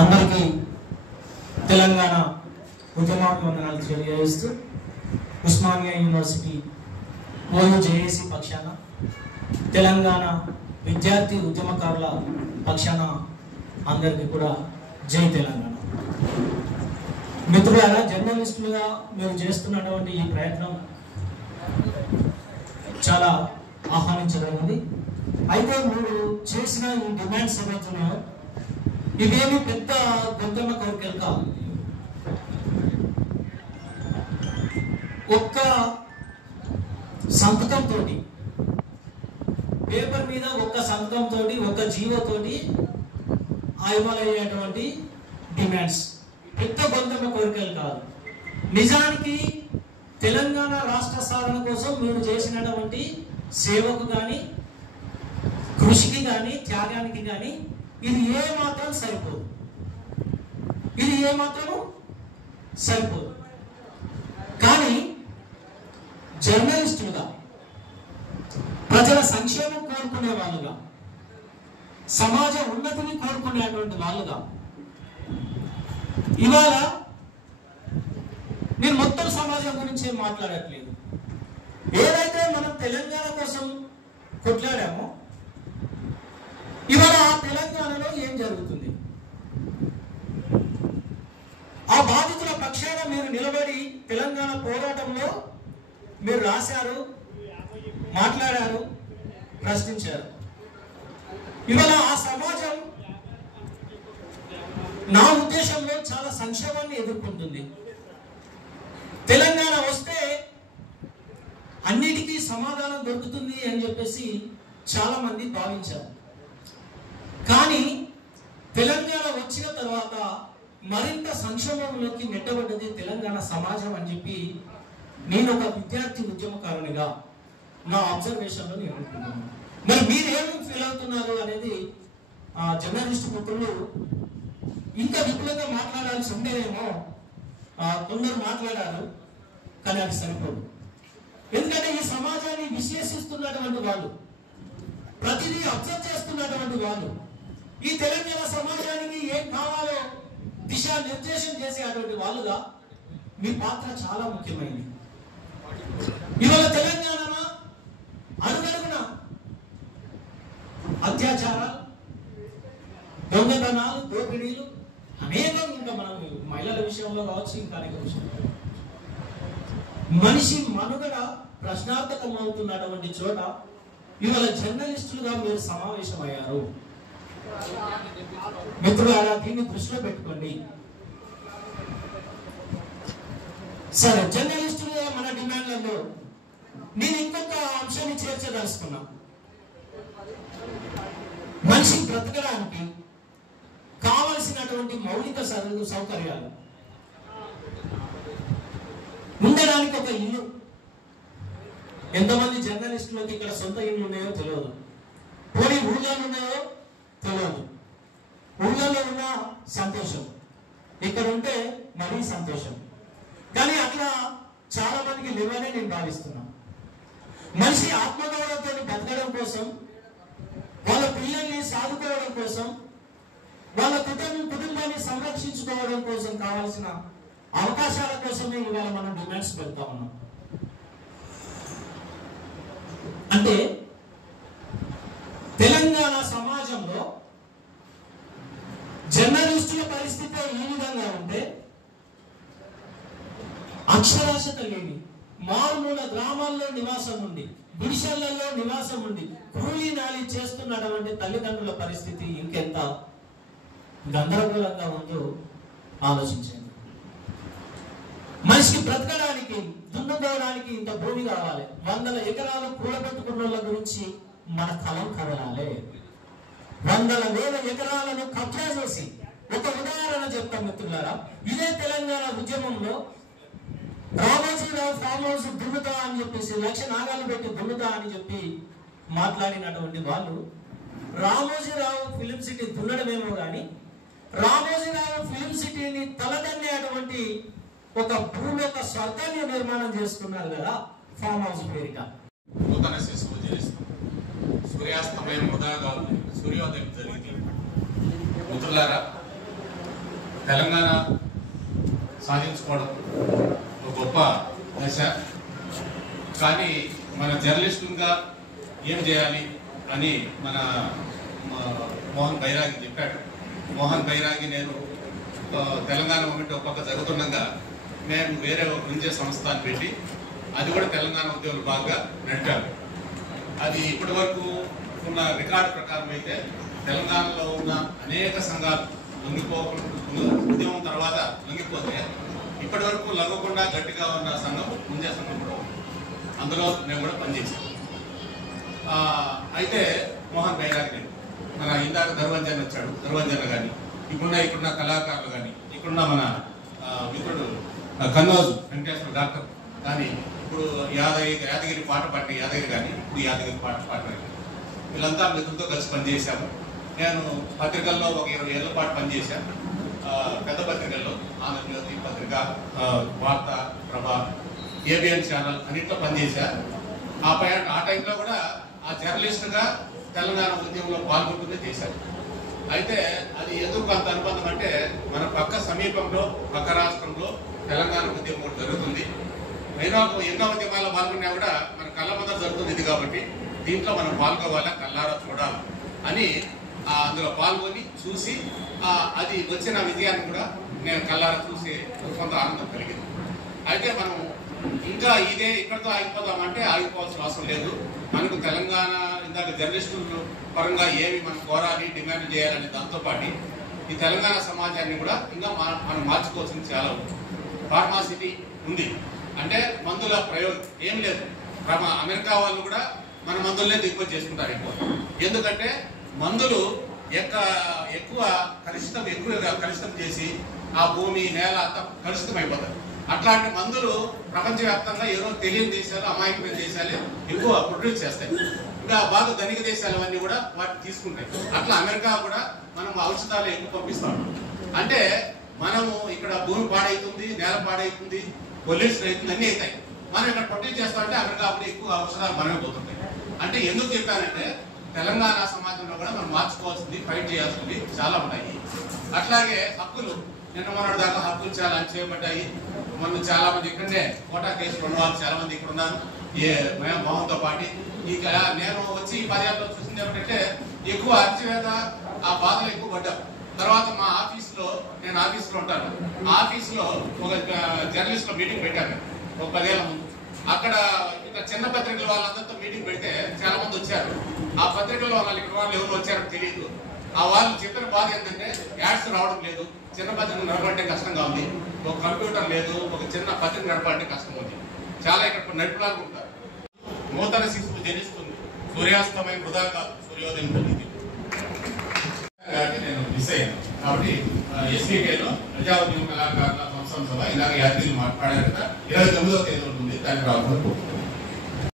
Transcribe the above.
అందరికీ తెలంగాణ ఉద్యమాభివందనాలు తెలియజేస్తూ Osmania university OU JAC పక్షాన తెలంగాణ విద్యార్థి ఉద్యమకారుల పక్షాన అందరికీ కూడా జై తెలంగాణ. మిత్రులారా, జర్నలిస్టులుగా మీరు చేస్తున్నటువంటి ఈ ప్రయత్నం చాలా ఆహ్వానించదగినది. అయితే మీరు చేసిన ఈ డిమాండ్స్ ఏవైతున్నాయో ఇవేమి పెద్ద గొంతమ్మ కోరికలు కావు. ఒక్క సంతకంతో, పేపర్ మీద ఒక్క సంతకంతో, ఒక్క జీవోతోటి అమలయ్యేటువంటి డిమాండ్స్ పెద్ద గొంతమ్మ కోరికలు కాదు. నిజానికి తెలంగాణ రాష్ట్ర సాధన కోసం మీరు చేసినటువంటి సేవకు కానీ, కృషికి కానీ, త్యాగానికి కానీ ఇది ఏమాత్రం సరిపోదు. ఇది ఏమాత్రము సరిపోదు. కానీ జర్నలిస్టులుగా, ప్రజల సంక్షేమం కోరుకునే వాళ్ళుగా, సమాజ ఉన్నతిని కోరుకునేటువంటి వాళ్ళుగా ఇవాళ నేను మొత్తం సమాజం గురించి ఏం మాట్లాడట్లేదు. ఏదైతే మనం తెలంగాణ కోసం కొట్లాడామో ఇవాళ ఆ తెలంగాణలో ఏం జరుగుతుంది, ఆ బాధితుల పక్షాన మీరు నిలబడి తెలంగాణ పోరాటంలో మీరు రాశారు, మాట్లాడారు, ప్రశ్నించారు. ఇవాళ ఆ సమాజం నా ఉద్దేశంలో చాలా సంక్షేమాన్ని ఎదుర్కొంటుంది. తెలంగాణ వస్తే అన్నిటికీ సమాధానం దొరుకుతుంది అని చెప్పేసి చాలా మంది భావించారు. కానీ తెలంగాణ వచ్చిన తర్వాత మరింత సంక్షోభంలోకి నెట్టబడ్డది తెలంగాణ సమాజం అని చెప్పి నేను ఒక విద్యార్థి ఉద్యమకారునిగా నా అబ్జర్వేషన్లో నేను అనుకుంటున్నాను. మరి మీరేమో ఫీల్ అవుతున్నారు అనేది జర్నలిస్ట్ మిత్రులు ఇంకా విపులంగా మాట్లాడాల్సి ఉండేదేమో. కొందరు మాట్లాడారు, కానీ అది సరిపోదు. ఎందుకంటే ఈ సమాజాన్ని విశ్లేషిస్తున్నటువంటి వాళ్ళు, ప్రతిదీ అబ్జర్వ్ చేస్తున్నటువంటి వాళ్ళు, ఈ తెలంగాణ సమాజానికి ఏం కావాలో దిశానిర్దేశం చేసేటువంటి వాళ్ళుగా మీ పాత్ర చాలా ముఖ్యమైనది. ఇవాళ తెలంగాణ అడుగడుగున అత్యాచారాలు, దొంగతనాలు, దోపిడీలు అనేకం, ఇంకా మనం మహిళల విషయంలో కావచ్చు, ఇంకా అనేక విషయంలో మనిషి మనుగడ ప్రశ్నార్థకం అవుతున్నటువంటి చోట ఇవాళ జర్నలిస్టులుగా మీరు సమావేశమయ్యారు. మిత్రులారా, దీన్ని దృష్టిలో పెట్టుకోండి. సరే, జర్నలిస్టులుగా మన డిమాండ్లలో నేను ఇంకొక అంశాన్ని చేర్చదలుచుకున్నా. మనిషి బ్రతకడానికి కావలసినటువంటి మౌలిక సౌకర్యాలు, ఉండడానికి ఒక ఇల్లు. ఎంతమంది జర్నలిస్టులకి ఇక్కడ సొంత ఇల్లు ఉన్నాయో తెలియదు, పోనీ ఊళ్ళలో ఉన్నాయో తెలియదు. ఊళ్ళలో ఉన్న సంతోషం, ఇక్కడ ఉంటే మరీ సంతోషం. కానీ అట్లా చాలా మందికి లేవనే నేను భావిస్తున్నా. మనిషి ఆత్మగౌరవంతో బతకడం కోసం, వాళ్ళ పిల్లల్ని సాదుకోవడం కోసం, వాళ్ళ కుటుంబాన్ని సంరక్షించుకోవడం కోసం కావాల్సిన అవకాశాల కోసమే ఇవాళ మనం డిమాండ్స్ పెడతా ఉన్నాం. అంటే తెలంగాణ సమాజంలో జర్నలిస్టుల పరిస్థితి ఈ విధంగా ఉంటే, అక్షరాస్యత లేని మారుమూల గ్రామాల్లో నివాసం ఉండి, గుడిసెళ్లలో నివాసం ఉండి కూలీ నాలి చేస్తున్నటువంటి తల్లిదండ్రుల పరిస్థితి ఇంకెంత గందరగోళంగా ఉందో ఆలోచించండి. మనిషికి బ్రతకడానికి, దున్నుకోవడానికి ఇంత భూమి కావాలి. 100 ఎకరాలు కూడబెట్టుకున్న వాళ్ళ గురించి మన కలం కదలాలి. 100,000 ఎకరాలను కబ్జా చేసి, ఒక ఉదాహరణ చెప్తాం మిత్రులారా. ఇదే తెలంగాణ ఉద్యమంలో రామోజీరావు ఫామ్ హౌస్ దున్నుతా అని చెప్పేసి, 1,00,000 నాగాలు పెట్టి దున్నుతా అని చెప్పి మాట్లాడినటువంటి వాళ్ళు రామోజీరావు ఫిలిం సిటీ దున్నడమేమో కానీ రామోజీరావు ఫిలిం సిటీని తలదన్నేటువంటి ఒక భూమి, ఒక స్వర్గాన్ని నిర్మాణం చేసుకున్నారు కదా ఫామ్ హౌస్ పేరిట. నూతన శిశువు జనిస్తాం, సూర్యాస్తమయం ఉదాగాలు, సూర్యోదయం జరిగింది. మిత్రులారా, తెలంగాణ సాధించుకోవడం ఒక గొప్ప దశ. కానీ మన జర్నలిస్టుగా ఏం చేయాలి అని మన మోహన్ బైరాగి చెప్పాడు. మోహన్ బైరాగి నేను తెలంగాణ మూమెంట్ ఒక పక్క జరుగుతుండగా మేము వేరే ఒక విద్యా సంస్థను పెట్టి అది కూడా తెలంగాణ ఉద్యోగులు బాగా నడిపాము. అది ఇప్పటి వరకు ఉన్న రికార్డు ప్రకారం అయితే తెలంగాణలో ఉన్న అనేక సంఘాలు ఉద్యమం తర్వాత లొంగిపోతే ఇప్పటి వరకు లొంగకుండా గట్టిగా ఉన్న సంఘం ముందే సంఘం కూడా అందులో మేము కూడా పనిచేసాం. అయితే మోహన్ బైరాగి నేను మన ఇందాక ధర్వంజన్ వచ్చాడు, ధర్వంజన్ కానీ ఇప్పుడున్న కళాకారులు కానీ ఇక్కడున్న మన మిత్రుడు కన్నోజు వెంకటేశ్వర డాక్టర్ కానీ ఇప్పుడు యాదగిరి పాట పాడిన యాదగిరి కానీ ఇప్పుడు యాదగిరి పాట పాడిన వీళ్ళంతా మిత్రులతో కలిసి పనిచేశాము. నేను పత్రికల్లో ఒక 20 ఏళ్ళ పాటు పనిచేశాను. పెద్ద పత్రికల్లో ఆంధ్రజ్యోతి పత్రిక, వార్త, ప్రభ, ఏబిఎన్ ఛానల్ అన్నింటిలో పనిచేశాను. ఆ టైంలో కూడా ఆ జర్నలిస్టుగా తెలంగాణ ఉద్యమంలో పాల్గొంటూనే చేశారు. అయితే అది ఎందుకు అంత అనుబంధం అంటే మన పక్క సమీపంలో పక్క రాష్ట్రంలో తెలంగాణ ఉద్యమం జరుగుతుంది. ఎన్నో ఉద్యమాల్లో పాల్గొన్నా కూడా మన కళ్ళ ముందర జరుగుతుంది ఇది కాబట్టి దీంట్లో మనం పాల్గొవాలా, కళ్ళారా చూడాలి అని అందులో పాల్గొని చూసి అది వచ్చిన విజయాన్ని కూడా నేను కళ్ళారా చూసి కొంత ఆనందం కలిగింది. అయితే మనం ఇంకా ఇదే ఇక్కడితో ఆగిపోదామంటే ఆగిపోవాల్సిన అవసరం లేదు. మనకు తెలంగాణ ఇందాక జర్నలిస్టుల పరంగా ఏమి మనం కోరాలి, డిమాండ్ చేయాలనే దాంతోపాటు ఈ తెలంగాణ సమాజాన్ని కూడా ఇంకా మనం మార్చుకోవాల్సింది చాలా ఉంది. ఫార్మాసిటీ ఉంది అంటే మందుల ప్రయోగం ఏం లేదు. అమెరికా వాళ్ళు కూడా మన మందులనే దిగుమతి చేసుకుంటారు ఎక్కువ. ఎందుకంటే మందులు ఎక్కువ కలుషితం చేసి ఆ భూమి నేల అంతా కలుషితం అయిపోతాయి. అట్లాంటి మందులు ప్రపంచవ్యాప్తంగా ఏదో తెలియని దేశాలు, అమాయకమైన దేశాలే ఎక్కువ ప్రొడ్యూస్ చేస్తాయి. ఇంకా బాగా ధనిక దేశాలు అవన్నీ కూడా వాటిని తీసుకుంటాయి. అట్లా అమెరికా కూడా మనం ఔషధాలు ఎక్కువ పంపిస్తాం. అంటే మనము ఇక్కడ భూమి పాడైతుంది, నేల పాడైతుంది, పొల్యూషన్ అవుతుంది, అన్నీ అవుతాయి. మనం ఇక్కడ ప్రొడ్యూస్ చేస్తామంటే అమెరికా అప్పుడు ఎక్కువ ఔషధాలు మనమే పోతుంటాయి. అంటే ఎందుకు చెప్పానంటే తెలంగాణ సమాజంలో కూడా మనం మార్చుకోవాల్సింది, ఫైట్ చేయాల్సింది చాలా ఉన్నాయి. అట్లాగే హక్కులు నిన్న మొన్నటి దాకా హక్కులు చాలా చేయబడ్డాయి. మొన్న చాలా మంది ఇక్కడనే కోటా కేసులు ఉన్న వాళ్ళు చాలా మంది ఇక్కడ ఉన్నారు. మోహన్తో పాటు ఇక నేను వచ్చి ఈ పర్యాటనలో చూసింది ఏమిటంటే ఎక్కువ అరిచివేత ఆ బాధలు ఎక్కువ పడ్డాం. తర్వాత మా ఆఫీస్లో నేను ఆఫీస్లో ఉంటాను. ఆఫీస్లో ఒక జర్నలిస్ట్లో మీటింగ్ పెట్టాను ఒక 10 ఏళ్ల ముందు. అక్కడ ఇక్కడ చిన్న పత్రికల వాళ్ళందరితో మీటింగ్ పెడితే చాలా మంది వచ్చారు. ఆ పత్రికల్లో వాళ్ళు ఇక్కడ వాళ్ళు ఎవరు వచ్చారో తెలియదు. ఆ వాళ్ళు చెప్పిన బాధ ఏంటంటే యాడ్స్ రావడం లేదు, చిన్న పత్రికలు నడపడంటే కష్టంగా ఉంది, ఒక కంప్యూటర్ లేదు, ఒక చిన్న పత్రిక నడపడంటే కష్టం ఉంది. చాలా ఇక్కడ నడుపులాగా ఉంటారు. నూతన శిశువు జనిస్తుంది, సూర్యాస్తమయం వృధా కాదు, సూర్యోదయం జరిగింది కాబట్టి నేను మిస్ అయ్యాను. కాబట్టి ఎస్పీకేలో ప్రజా ఉద్యమ కళాకారుల సంస్థ సభ ఇలాగ యాత్రిని మాట్లాడారు కదా, 29వ తేదీ ఉంటుంది. దానికి రాకుండా